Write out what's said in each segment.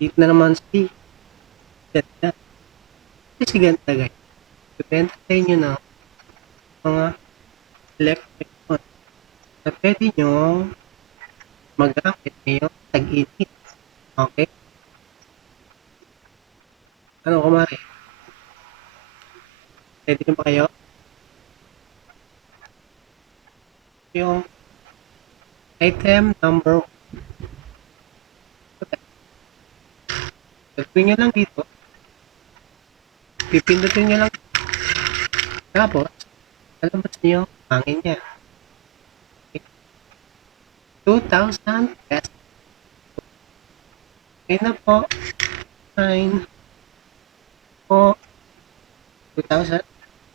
Dito na naman si ganda. Si ganda guys. Depende sa inyo na mga electric phone na pwede nyo magamit ngayong tag-init. Okay? Ano kumari? Pwede nyo ba kayo? Yung item number 1. Gagawin nyo lang dito. Pipindutin nyo lang. Tapos, lalabas nyo yung hangin niya. Okay. 2,000 pesos. Okay na po. 9 po. 2,000.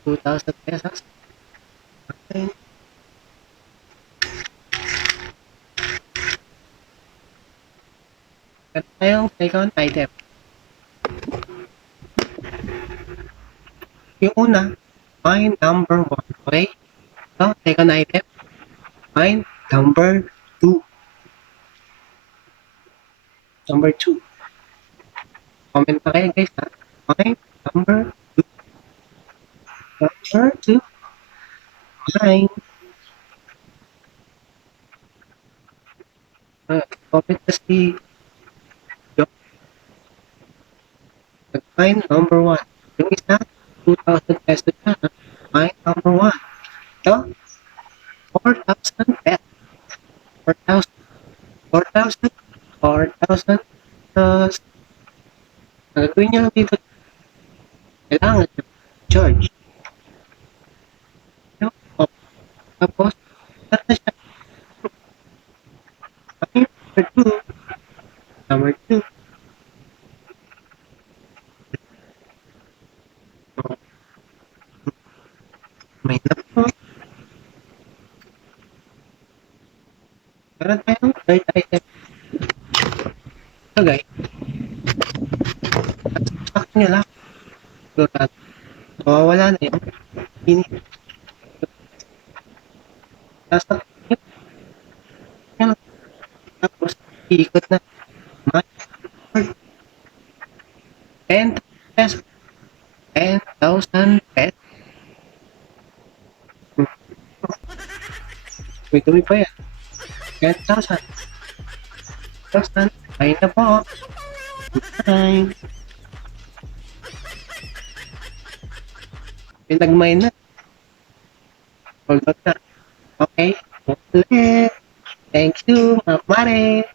2,000 pesos. Okay. Ito tayong second item. Yung una, mine number 1. Okay? So, second item, mine number 2. Number 2. Comment pa kayo guys ha. Mine number 2. Number 2. Mine. Comment na si John. Mine number 1. Yung isa, 2,000 pesos na. Mine number 1. Ito, 4,000 pesos. 4,000. 4,000. 4,000 pesos. Ang gagawin nyo lang dito, kailangan nyo charge. Tapos, start na siya. Number 2. Number 2. May na po. Meron tayong third item. Ito guys. At nyo lang. Sigurado. Mawawala na yung init. Sasak nyo. Tapos, iikot na. 10 pesos. 10,000 pesos. May dumi pa yan. 10,000. 10,000. Ayun na po. Bye. Pinagmine na. Hold on na. Okay. Ulit. Thank you, mga kumare.